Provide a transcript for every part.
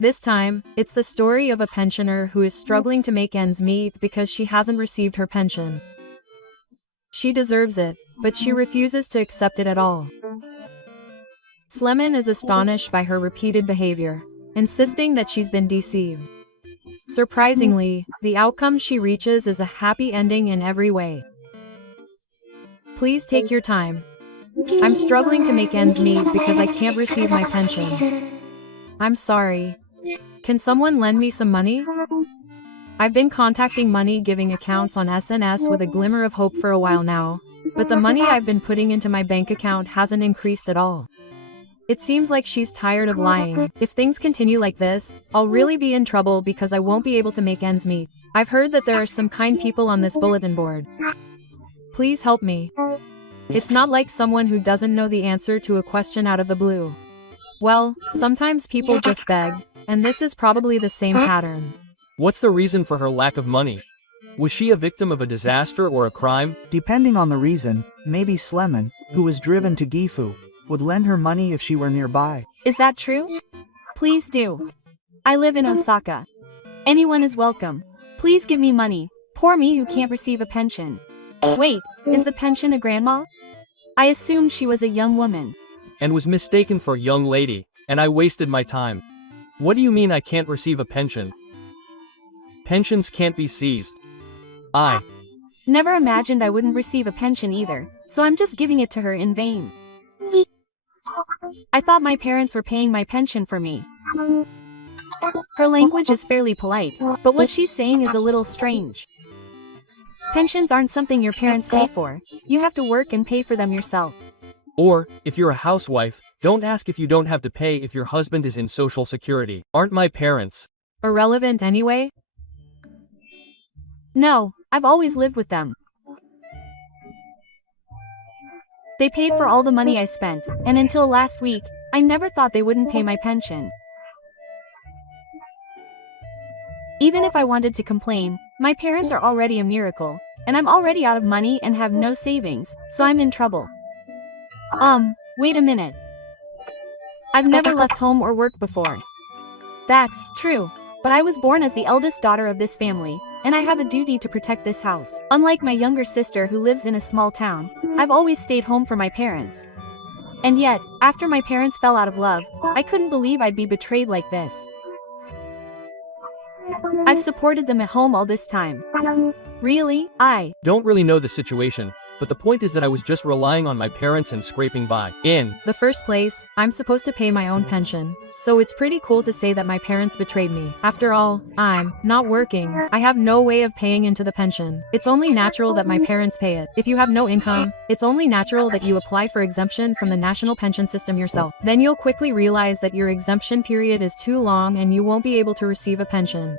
This time, it's the story of a pensioner who is struggling to make ends meet because she hasn't received her pension. She deserves it, but she refuses to accept it at all. Sleman is astonished by her repeated behavior, insisting that she's been deceived. Surprisingly, the outcome she reaches is a happy ending in every way. Please take your time. I'm struggling to make ends meet because I can't receive my pension. I'm sorry. Can someone lend me some money? I've been contacting money-giving accounts on SNS with a glimmer of hope for a while now, but the money I've been putting into my bank account hasn't increased at all. It seems like she's tired of lying. If things continue like this, I'll really be in trouble because I won't be able to make ends meet. I've heard that there are some kind people on this bulletin board. Please help me. It's not like someone who doesn't know the answer to a question out of the blue. Well, sometimes people just beg, and this is probably the same pattern. What's the reason for her lack of money? Was she a victim of a disaster or a crime? Depending on the reason, maybe Sleman, who was driven to Gifu, would lend her money if she were nearby. Is that true? Please do. I live in Osaka. Anyone is welcome. Please give me money. Poor me who can't receive a pension. Wait, is the pension a grandma? I assumed she was a young woman. And was mistaken for a young lady, and I wasted my time. What do you mean I can't receive a pension? Pensions can't be seized. I never imagined I wouldn't receive a pension either, so I'm just giving it to her in vain. I thought my parents were paying my pension for me. Her language is fairly polite, but what she's saying is a little strange. Pensions aren't something your parents pay for. You have to work and pay for them yourself. Or, if you're a housewife, don't ask if you don't have to pay if your husband is in Social Security. Aren't my parents irrelevant anyway? No, I've always lived with them. They paid for all the money I spent, and until last week, I never thought they wouldn't pay my pension. Even if I wanted to complain, my parents are already a miracle, and I'm already out of money and have no savings, so I'm in trouble. Wait a minute. I've never left home or work before. That's true, but I was born as the eldest daughter of this family, and I have a duty to protect this house. Unlike my younger sister who lives in a small town, I've always stayed home for my parents. And yet, after my parents fell out of love, I couldn't believe I'd be betrayed like this. I've supported them at home all this time. Really, I don't really know the situation, but the point is that I was just relying on my parents and scraping by. In the first place, I'm supposed to pay my own pension, so it's pretty cool to say that my parents betrayed me. After all, I'm not working. I have no way of paying into the pension. It's only natural that my parents pay it. If you have no income, it's only natural that you apply for exemption from the national pension system yourself. Then you'll quickly realize that your exemption period is too long and you won't be able to receive a pension.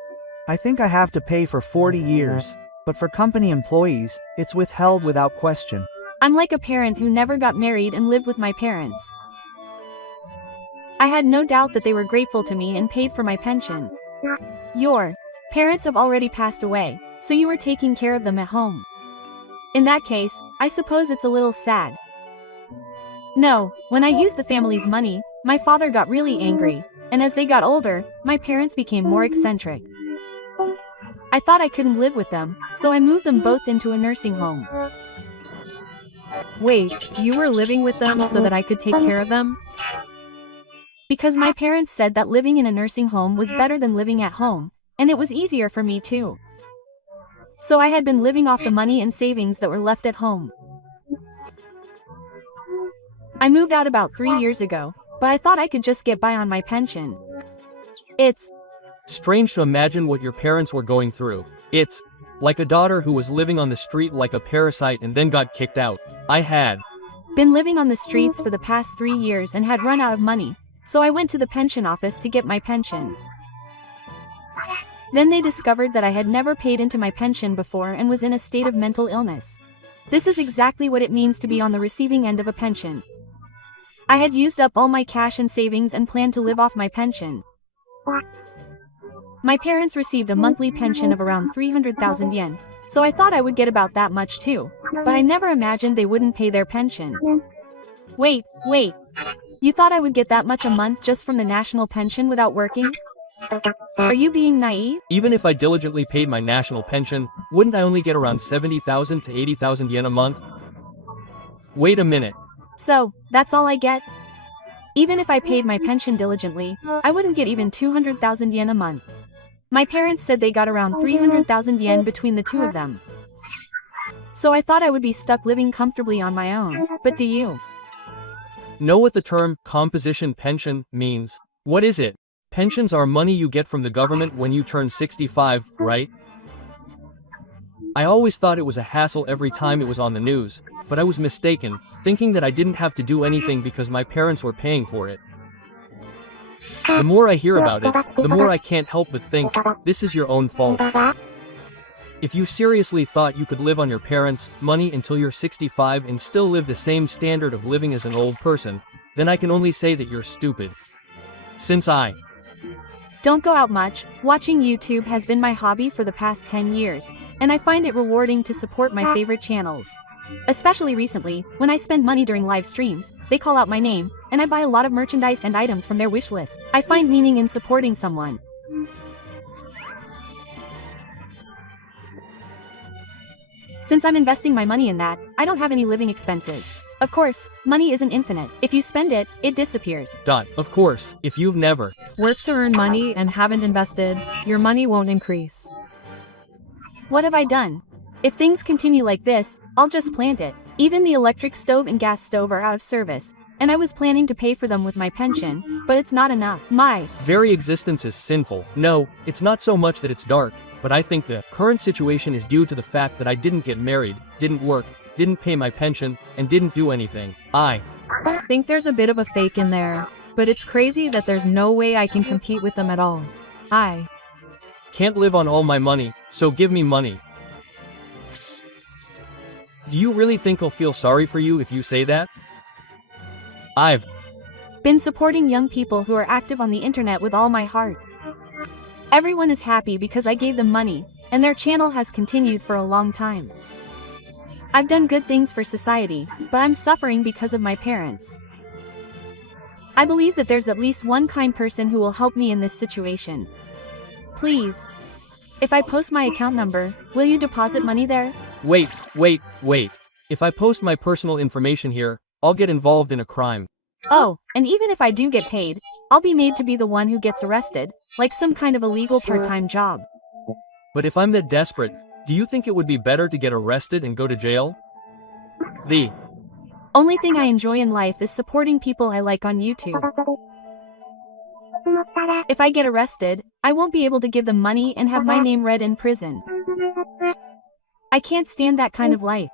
I think I have to pay for 40 years, but for company employees, it's withheld without question. I'm like a parent who never got married and lived with my parents. I had no doubt that they were grateful to me and paid for my pension. Your parents have already passed away, so you were taking care of them at home. In that case, I suppose it's a little sad. No, when I used the family's money, my father got really angry, and as they got older, my parents became more eccentric. I thought I couldn't live with them, so I moved them both into a nursing home. Wait, you were living with them so that I could take care of them? Because my parents said that living in a nursing home was better than living at home, and it was easier for me too. So I had been living off the money and savings that were left at home. I moved out about 3 years ago, but I thought I could just get by on my pension. It's strange to imagine what your parents were going through. It's like a daughter who was living on the street like a parasite and then got kicked out. I had been living on the streets for the past 3 years and had run out of money, so I went to the pension office to get my pension. Then they discovered that I had never paid into my pension before and was in a state of mental illness. This is exactly what it means to be on the receiving end of a pension. I had used up all my cash and savings and planned to live off my pension. My parents received a monthly pension of around 300,000 yen, so I thought I would get about that much too, but I never imagined they wouldn't pay their pension. Wait. You thought I would get that much a month just from the national pension without working? Are you being naive? Even if I diligently paid my national pension, wouldn't I only get around 70,000 to 80,000 yen a month? Wait a minute. So, that's all I get? Even if I paid my pension diligently, I wouldn't get even 200,000 yen a month. My parents said they got around 300,000 yen between the two of them. So I thought I would be stuck living comfortably on my own, but do you? Know what the term composition pension means? What is it? Pensions are money you get from the government when you turn 65, right? I always thought it was a hassle every time it was on the news, but I was mistaken, thinking that I didn't have to do anything because my parents were paying for it. The more I hear about it, the more I can't help but think, this is your own fault. If you seriously thought you could live on your parents' money until you're 65 and still live the same standard of living as an old person, then I can only say that you're stupid. Since I don't go out much, watching YouTube has been my hobby for the past 10 years, and I find it rewarding to support my favorite channels. Especially recently, when I spend money during live streams, they call out my name, and I buy a lot of merchandise and items from their wish list. I find meaning in supporting someone. Since I'm investing my money in that, I don't have any living expenses. Of course, money isn't infinite. If you spend it, it disappears. Of course, if you've never worked to earn money and haven't invested, your money won't increase. What have I done? If things continue like this, I'll just plant it. Even the electric stove and gas stove are out of service, and I was planning to pay for them with my pension, but it's not enough. My very existence is sinful. No, it's not so much that it's dark, but I think the current situation is due to the fact that I didn't get married, didn't work, didn't pay my pension, and didn't do anything. I think there's a bit of a fake in there, but it's crazy that there's no way I can compete with them at all. I can't live on all my money, so give me money. Do you really think I'll feel sorry for you if you say that? I've been supporting young people who are active on the internet with all my heart. Everyone is happy because I gave them money, and their channel has continued for a long time. I've done good things for society, but I'm suffering because of my parents. I believe that there's at least one kind person who will help me in this situation. Please. If I post my account number, will you deposit money there? Wait. If I post my personal information here, I'll get involved in a crime. Oh, and even if I do get paid, I'll be made to be the one who gets arrested, like some kind of illegal part-time job. But if I'm that desperate, do you think it would be better to get arrested and go to jail? The only thing I enjoy in life is supporting people I like on YouTube. If I get arrested, I won't be able to give them money and have my name read in prison. I can't stand that kind of life.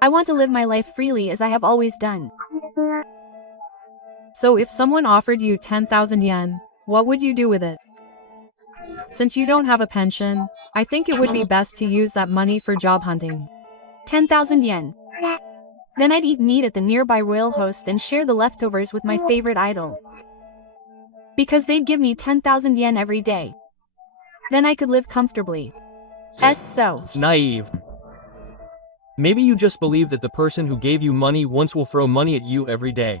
I want to live my life freely as I have always done. So if someone offered you 10,000 yen, what would you do with it? Since you don't have a pension, I think it would be best to use that money for job hunting. 10,000 yen. Then I'd eat meat at the nearby royal host and share the leftovers with my favorite idol. Because they'd give me 10,000 yen every day. Then I could live comfortably. So naive. Maybe you just believe that the person who gave you money once will throw money at you every day.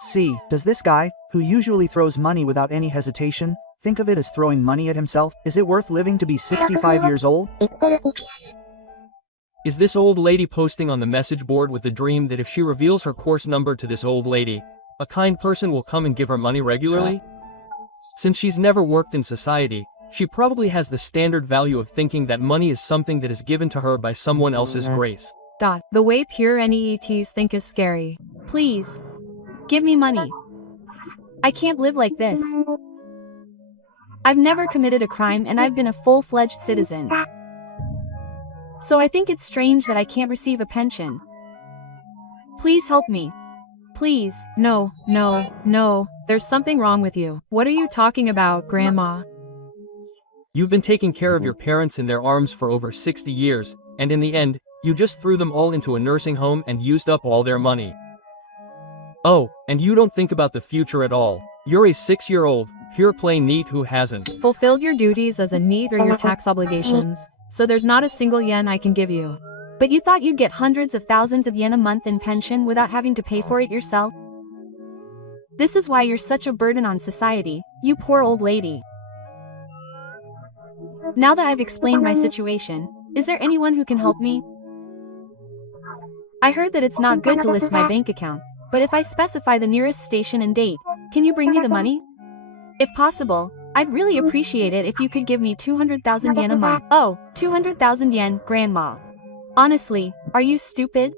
See, does this guy, who usually throws money without any hesitation, think of it as throwing money at himself? Is it worth living to be 65 years old? Is this old lady posting on the message board with the dream that if she reveals her course number to this old lady, a kind person will come and give her money regularly? Since she's never worked in society, she probably has the standard value of thinking that money is something that is given to her by someone else's grace. The way pure NEETs think is scary. Please. Give me money. I can't live like this. I've never committed a crime and I've been a full-fledged citizen. So I think it's strange that I can't receive a pension. Please help me. Please. No, there's something wrong with you. What are you talking about, Grandma? You've been taking care of your parents in their arms for over 60 years, and in the end, you just threw them all into a nursing home and used up all their money. Oh, and you don't think about the future at all. You're a 6-year-old, pure-play NEET who hasn't fulfilled your duties as a NEET or your tax obligations, so there's not a single yen I can give you. But you thought you'd get hundreds of thousands of yen a month in pension without having to pay for it yourself? This is why you're such a burden on society, you poor old lady. Now that I've explained my situation, is there anyone who can help me? I heard that it's not good to list my bank account, but if I specify the nearest station and date, can you bring me the money? If possible, I'd really appreciate it if you could give me 200,000 yen a month. Oh, 200,000 yen, grandma. Honestly, are you stupid?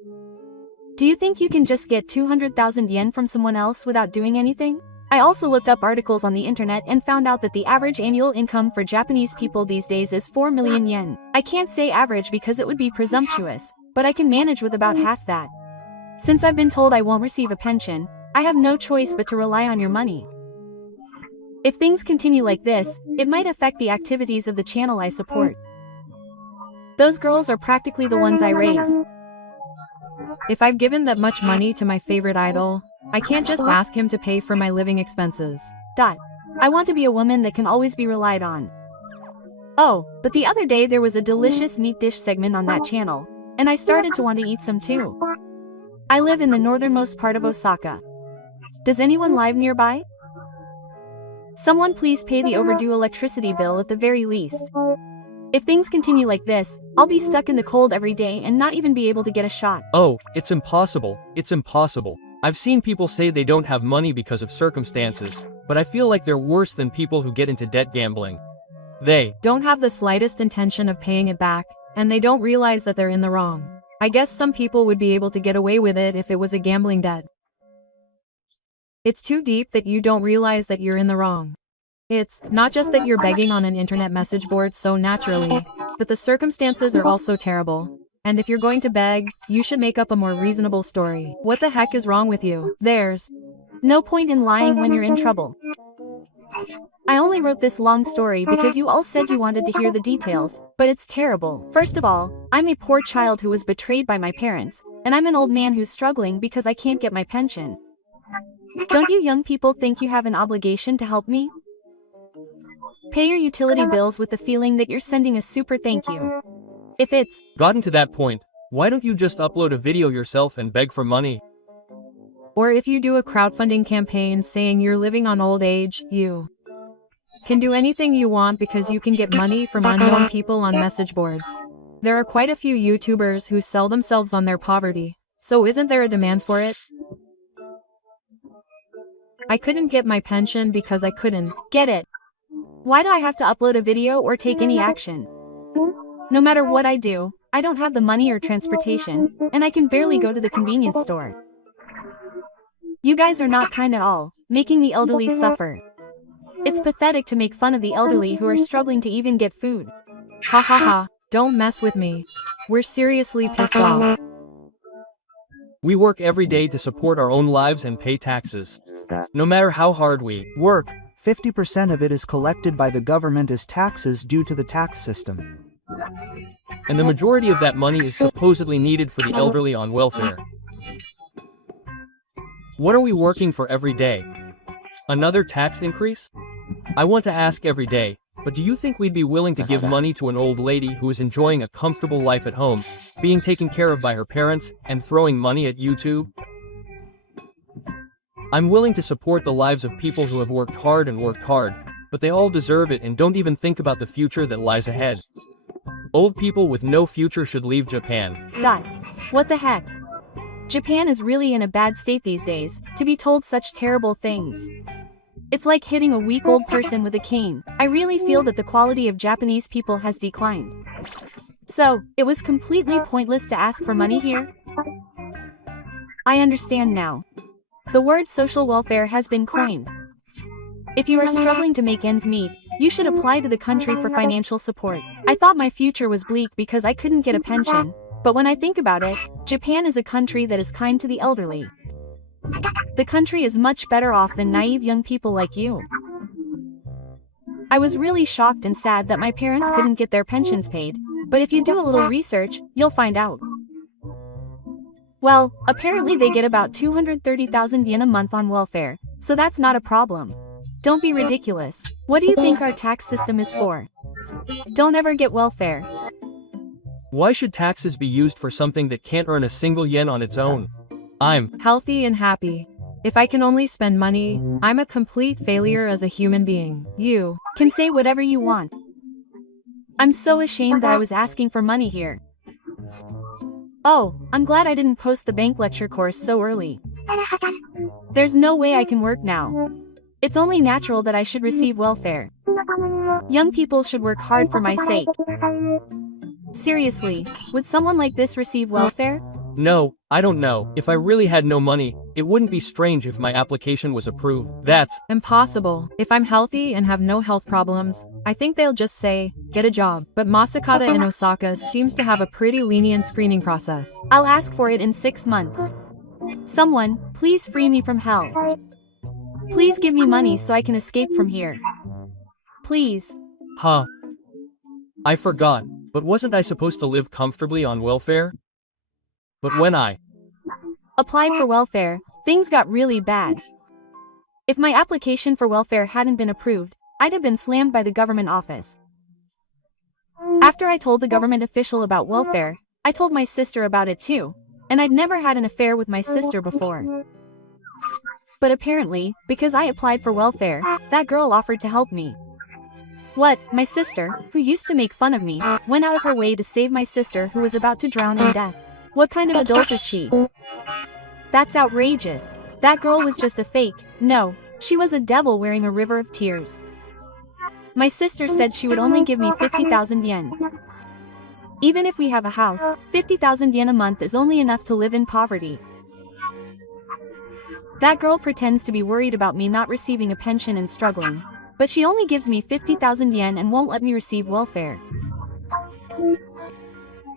Do you think you can just get 200,000 yen from someone else without doing anything? I also looked up articles on the internet and found out that the average annual income for Japanese people these days is 4 million yen. I can't say average because it would be presumptuous, but I can manage with about half that. Since I've been told I won't receive a pension, I have no choice but to rely on your money. If things continue like this, it might affect the activities of the channel I support. Those girls are practically the ones I raise. If I've given that much money to my favorite idol, I can't just ask him to pay for my living expenses. I want to be a woman that can always be relied on. Oh, but the other day there was a delicious meat dish segment on that channel, and I started to want to eat some too. I live in the northernmost part of Osaka. Does anyone live nearby? Someone please pay the overdue electricity bill at the very least. If things continue like this, I'll be stuck in the cold every day and not even be able to get a shot. Oh, it's impossible. It's impossible. I've seen people say they don't have money because of circumstances, but I feel like they're worse than people who get into debt gambling. They don't have the slightest intention of paying it back, and they don't realize that they're in the wrong. I guess some people would be able to get away with it if it was a gambling debt. It's too deep that you don't realize that you're in the wrong. It's not just that you're begging on an internet message board so naturally, but the circumstances are also terrible. And if you're going to beg, you should make up a more reasonable story. What the heck is wrong with you? There's no point in lying when you're in trouble. I only wrote this long story because you all said you wanted to hear the details, but it's terrible. First of all, I'm a poor child who was betrayed by my parents, and I'm an old man who's struggling because I can't get my pension. Don't you young people think you have an obligation to help me? Pay your utility bills with the feeling that you're sending a super thank you. If it's gotten to that point, why don't you just upload a video yourself and beg for money? Or if you do a crowdfunding campaign saying you're living on old age, you can do anything you want because you can get money from unknown people on message boards. There are quite a few YouTubers who sell themselves on their poverty, so isn't there a demand for it? I couldn't get my pension because I couldn't get it. Why do I have to upload a video or take any action? No matter what I do, I don't have the money or transportation, and I can barely go to the convenience store. You guys are not kind at all, making the elderly suffer. It's pathetic to make fun of the elderly who are struggling to even get food. Ha ha ha, don't mess with me. We're seriously pissed off. We work every day to support our own lives and pay taxes. No matter how hard we work, 50% of it is collected by the government as taxes due to the tax system. And the majority of that money is supposedly needed for the elderly on welfare. What are we working for every day? Another tax increase? I want to ask every day, but do you think we'd be willing to give money to an old lady who is enjoying a comfortable life at home, being taken care of by her parents, and throwing money at YouTube? I'm willing to support the lives of people who have worked hard, but they all deserve it and don't even think about the future that lies ahead. Old people with no future should leave Japan. What the heck? Japan is really in a bad state these days, to be told such terrible things. It's like hitting a weak old person with a cane. I really feel that the quality of Japanese people has declined. So, it was completely pointless to ask for money here? I understand now. The word social welfare has been coined. If you are struggling to make ends meet, you should apply to the country for financial support. I thought my future was bleak because I couldn't get a pension, but when I think about it, Japan is a country that is kind to the elderly. The country is much better off than naive young people like you. I was really shocked and sad that my parents couldn't get their pensions paid, but if you do a little research, you'll find out. Well, apparently they get about 230,000 yen a month on welfare, so that's not a problem. Don't be ridiculous. What do you think our tax system is for? Don't ever get welfare. Why should taxes be used for something that can't earn a single yen on its own? I'm healthy and happy. If I can only spend money, I'm a complete failure as a human being. You Can say whatever you want. I'm so ashamed that I was asking for money here. Oh, I'm glad I didn't post the bank lecture course so early. There's no way I can work now. It's only natural that I should receive welfare. Young people should work hard for my sake. Seriously, would someone like this receive welfare? No, I don't know. If I really had no money, it wouldn't be strange if my application was approved. That's impossible. If I'm healthy and have no health problems, I think they'll just say, get a job. But Masakata in Osaka seems to have a pretty lenient screening process. I'll ask for it in 6 months. Someone, please free me from hell. Please give me money so I can escape from here. Please. Huh. I forgot, but wasn't I supposed to live comfortably on welfare? But when I Applied for welfare, things got really bad. If my application for welfare hadn't been approved, I'd have been slammed by the government office. After I told the government official about welfare, I told my sister about it too, and I'd never had an affair with my sister before. But apparently, because I applied for welfare, that girl offered to help me. What, my sister, who used to make fun of me, went out of her way to save my sister who was about to drown in death. What kind of adult is she? That's outrageous. That girl was just a fake. No, she was a devil wearing a river of tears. My sister said she would only give me 50,000 yen. Even if we have a house, 50,000 yen a month is only enough to live in poverty. That girl pretends to be worried about me not receiving a pension and struggling, but she only gives me 50,000 yen and won't let me receive welfare.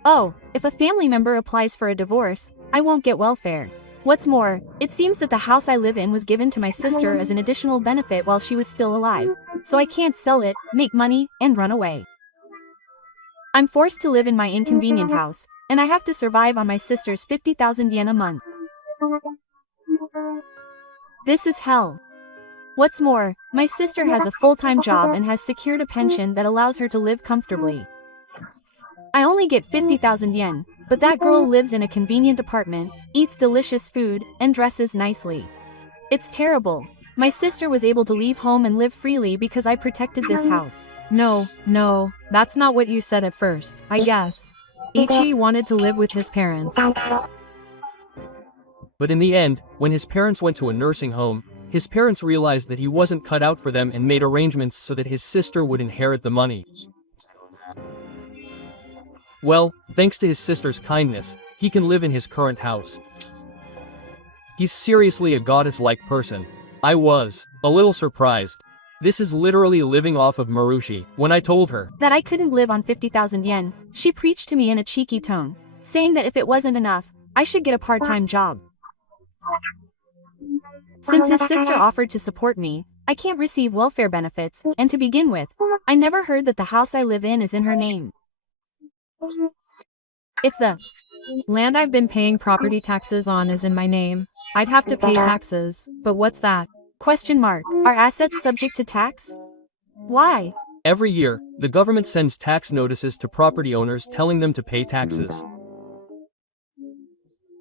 Oh, if a family member applies for a divorce, I won't get welfare. What's more, it seems that the house I live in was given to my sister as an additional benefit while she was still alive, so I can't sell it, make money, and run away. I'm forced to live in my inconvenient house, and I have to survive on my sister's 50,000 yen a month. This is hell. What's more, my sister has a full-time job and has secured a pension that allows her to live comfortably. I only get 50,000 yen, but that girl lives in a convenient apartment, eats delicious food, and dresses nicely. It's terrible. My sister was able to leave home and live freely because I protected this house. No, that's not what you said at first, I guess. Ichi wanted to live with his parents. But in the end, when his parents went to a nursing home, his parents realized that he wasn't cut out for them and made arrangements so that his sister would inherit the money. Well, thanks to his sister's kindness, he can live in his current house. He's seriously a goddess-like person. I was a little surprised. This is literally living off of Marushi. When I told her that I couldn't live on 50,000 yen, she preached to me in a cheeky tone, saying that if it wasn't enough, I should get a part-time job. Since his sister offered to support me, I can't receive welfare benefits, and to begin with, I never heard that the house I live in is in her name. If the land I've been paying property taxes on is in my name, I'd have to pay taxes, but what's that? Question mark. Are assets subject to tax? Why? every year, the government sends tax notices to property owners telling them to pay taxes.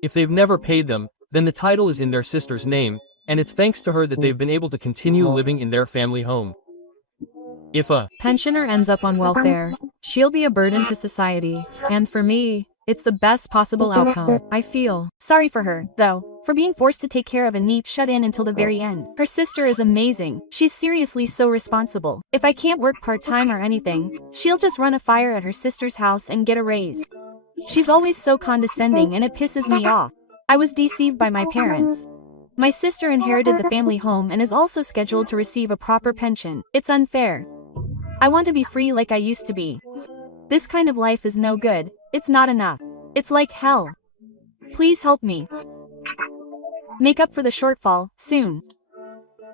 If they've never paid them, then the title is in their sister's name, and it's thanks to her that they've been able to continue living in their family home. If a pensioner ends up on welfare, she'll be a burden to society, and for me, it's the best possible outcome, I feel. Sorry for her, though, for being forced to take care of a neat shut-in until the very end. Her sister is amazing. She's seriously so responsible. If I can't work part-time or anything, she'll just run a fire at her sister's house and get a raise. She's always so condescending and it pisses me off. I was deceived by my parents. My sister inherited the family home and is also scheduled to receive a proper pension. It's unfair. I want to be free like I used to be. This kind of life is no good. It's not enough. It's like hell. Please help me. Make up for the shortfall, soon.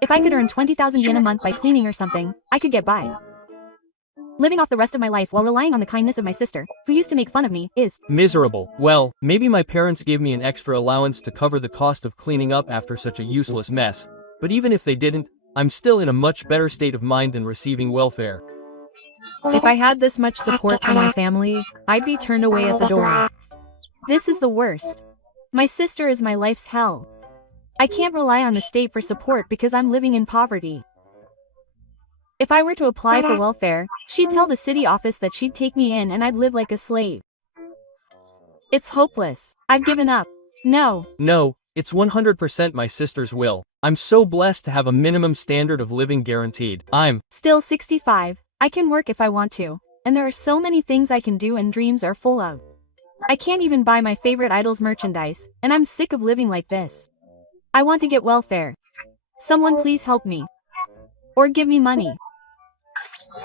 If I could earn 20,000 yen a month by cleaning or something, I could get by. Living off the rest of my life while relying on the kindness of my sister, who used to make fun of me, is miserable. Well, maybe my parents gave me an extra allowance to cover the cost of cleaning up after such a useless mess. But even if they didn't, I'm still in a much better state of mind than receiving welfare. If I had this much support from my family, I'd be turned away at the door. This is the worst. My sister is my life's hell. I can't rely on the state for support because I'm living in poverty. If I were to apply for welfare, she'd tell the city office that she'd take me in and I'd live like a slave. It's hopeless. I've given up. No. No, it's 100% my sister's will. I'm so blessed to have a minimum standard of living guaranteed. I'm Still 65. I can work if I want to. And there are so many things I can do and dreams are full of. I can't even buy my favorite idol's merchandise, and I'm sick of living like this. I want to get welfare. Someone please help me. Or give me money.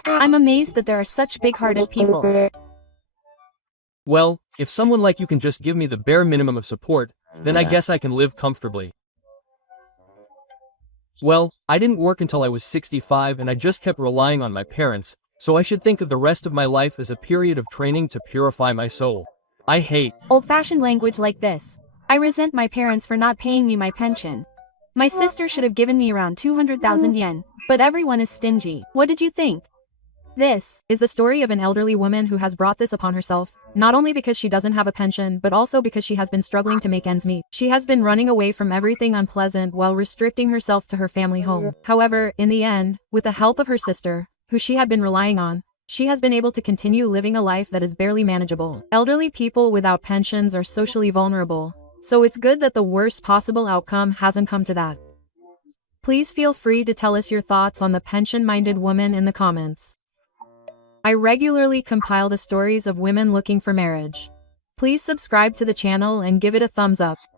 I'm amazed that there are such big-hearted people. Well, if someone like you can just give me the bare minimum of support, then I guess I can live comfortably. Well, I didn't work until I was 65 and I just kept relying on my parents, so I should think of the rest of my life as a period of training to purify my soul. I hate Old-fashioned language like this. I resent my parents for not paying me my pension. My sister should have given me around 200,000 yen, but everyone is stingy. What did you think? This is the story of an elderly woman who has brought this upon herself, not only because she doesn't have a pension but also because she has been struggling to make ends meet. She has been running away from everything unpleasant while restricting herself to her family home. However, in the end, with the help of her sister, who she had been relying on, she has been able to continue living a life that is barely manageable. Elderly people without pensions are socially vulnerable, so it's good that the worst possible outcome hasn't come to that. Please feel free to tell us your thoughts on the pension-minded woman in the comments. I regularly compile the stories of women looking for marriage. Please subscribe to the channel and give it a thumbs up.